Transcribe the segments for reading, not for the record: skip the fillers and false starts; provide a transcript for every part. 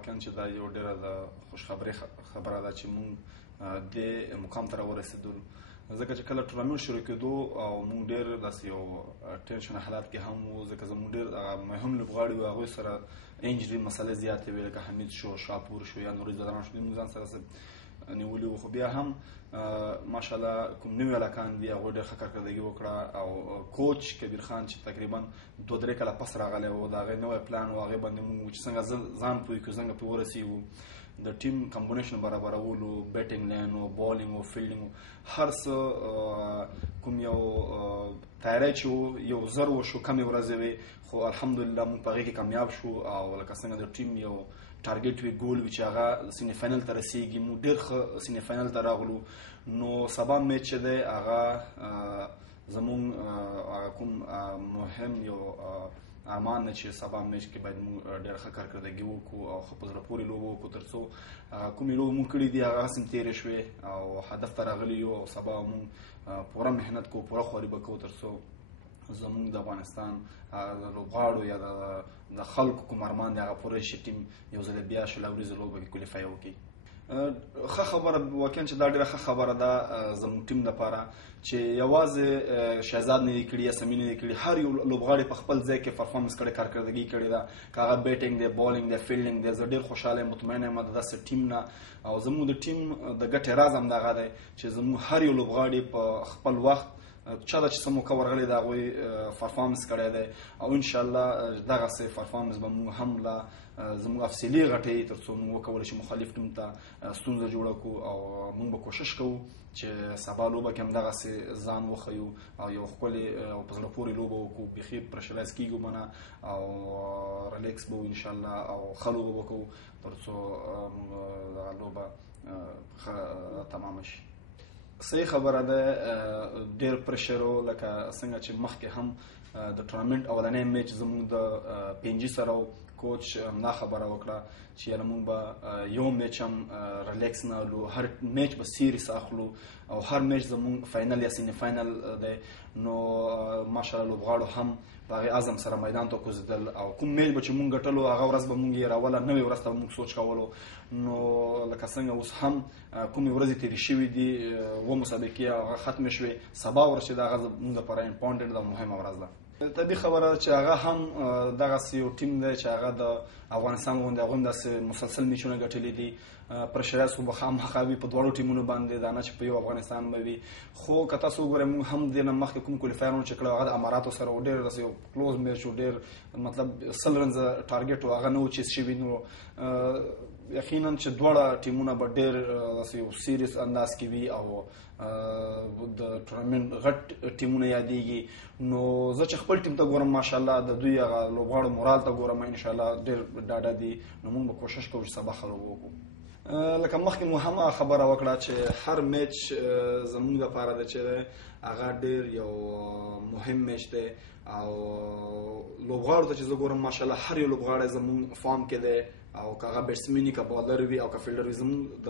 واقعا چې دا یو ډېره د خوشخبرۍ خبره ده چې موږ دې مقام ته راورسېدلو، ځکه چې کله ټورنمنټ شروع کېدو او موږ ډېر داسې یو ټینشن حالات کې هم وو، ځکه زموږ ډېر مهم لوبغاړي وو، هغوی سره انجري مسلې زیاتې وې، لکه حمید شو، شاپور شو یا نوري ځلان شو، موږ ځان سره نیولي وو. خو بیا هم ماشاءالله کوم نوي هلکان دي هغوی ډېر ښه کارکردګي وکړه او کوچ کبیر خان چې تقریبا 2-3 کاله پس راغلی و، د هغې نوی پلان و، هغې باندې موږ چې څنګه ځان پوه کړو څنګه پرې ورسېږو، د ټیم کمبینیشن برابرولو، بیټینګ لاین و، بالینګ و، فیلډینګ و، هر څه کوم یو تیاری چې و یو زر وشو، کمې ورځې وې، خو الحمدلله موږ په هغې کې کامیاب شو او لکه څنګه د ټیم یو ټارګیټ وي، ګول وي چې هغه سینی فاینل ته رسېږي، موږ ډېر ښه سینی فاینل ته راغلو. نو سبا میچ چې دی هغه زموږ کوم مهم یو ارمان دی چې سبا میچ کې باید موږ ډېر ښه کارکردګي وکړو او ښه په زړه پورې لوبه وکړو، تر څو کومې لوبې موږ کړي دي هغه هسې تېرې شوې او هدف ته راغلي یو او سبا موږ پوره محنت کوو، پوره خواري به کوو، تر څو زموږ د افغانستان د لوبغاړو یا د خلکو کوم ارمان دی هغه پوره شي، ټیم یو ځل بیا شل ورځې لوبه کې کوالیفای وکړي. ښه خبره واقعا چې دا ډېره ښه خبره ده زموږ ټیم لپاره چې یوازې شهزاد نه دی کړي یا سمي نه دی کړي، هر یو لوبغاړي په خپل ځای کې پرفارمنس کړی، کارکردګي کړې ده، که هغه بیټینګ دی، بالینګ دی، فیلډینګ دی. زه ډېر خوشحاله یم، مطمئن یم د داسې ټیم نه او زموږ د ټیم د ګټې راز همدغه دی چې زموږ هر یو لوبغاړي په خپل وخت چا چې څه موقع ورغلی د هغوی پرفارمنس کړی دی او انشاءالله دغسې پرفارمنس به موږ هم لا زموږ افصیلي غټوي تر څو موږ وکولی شو مخالف ټیم ته ستونزه جوړه کړو او موږ به کوشش کوو چې سبا لوبه کې هم دغسې ځان وښیو او یو ښکلې او په زړه پورې لوبه وکړو، بیخي پرشرایز کېږو به نه او ریلیکس به وو انشاءالله او ښه لوبه به کوو تر څو دغه لوبه ښه تمامه شي. صحیح خبره ده، ډېر پرشر و، لکه څنګه چې مخکې هم د ټورنمنټ اولنی میچ زموږ د پینجي سره و، کوچ همدا خبره وکړه چې یاره موږ به یو میچ هم ریلیکس نه اخلو، هر میچ به سیریس اخلو او هر میچ زموږ فاینل یا سینی فاینل دی. نو ماشاءالله لوبغاړو هم په هغې عزم سره میدان ته کوزېدل او کوم میچ به چې موږ ګټلو هغه ورځ به موږ هېروله، نوې ورځ ته به موږ سوچ کولو. نو لکه څنګه اوس هم کومې ورځې تېرې شوي دي، اووه مسابقې هغه ختمې شوې، سبا ورځ چې ده هغه زموږ دپاره امپورټنټ ده، مهمه ورځ ده. طبیعي خبره ده چې هغه هم دغسې یو ټیم دی چې هغه د افغانستان غوندې هغوی هم داسې مسلسل میچونه ګټلي دي، پرشرایز خو به خامخا وي په دواړو ټیمونو باندې، دا نه چې په یو افغانستان به وي. خو که تاسو وګورئ موږ هم دې نه مخکې کوم کوالیفایرونه چې کړی هغه د اماراتو سره و، ډېر داسې یو کلوز میچ و، ډېر مطلب 100 رنزه ټارګېټ و، هغه نه و چیز شوي. نو یقینا چې دواړه ټیمونه به ډېر داسې یو سیریس انداز کې وي او د ټورنمنټ غټ ټیمونه یادېږي. نو زه چې خپل ټیم ته ګورم ماشاءالله د دوی هغه لوبغاړو مورال ته ګورم انشاءالله ډېر ډاډه دي. نو موږ به کوشش کوو چې سبا ښه لوبه وکړو. لکه مخکې مو هم خبره وکړه چې هر میچ زموږ لپاره دی چې هغه ډېر یو مهم میچ دی او لوبغاړو ته چې زه ګورم ماشاءالله هر یو لوبغاړی زموږ فارم کې دی او که هغه بیټسمن وي، که بالر وي او که فیلډر وي، زموږ د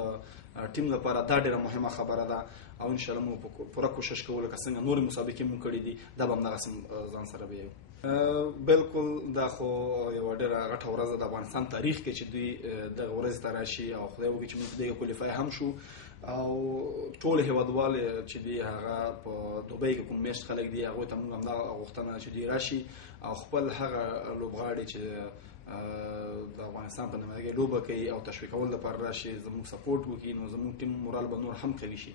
ټیم لپاره دا ډېره مهمه خبره ده او انشاءالله موږ پوره کوشش کوو لکه څنګه نورې مسابقې موږ کړي دي دا به همدغسې ځان سره بیایو. بلکل دا خو یوه ډېره غټه ورځ ده د افغانستان تاریخ کې چې دوی دغه ورځې ته راشي او خدای وکړي چې موږ دغه کوالیفای هم شو او ټول هېوادوال چې دي هغه په دوبۍ کې کوم میشت خلک دي هغوی ته موږ همدغه غوښتنه چې دوی راشي او خپل هغه لوبغاړي چې د افغانستان په نمایندګۍ لوبه کوي او تشویقول لپاره راشي زموږ سپورټ وکړي، نو زموږ ټیم مورال به نور هم قوي شي.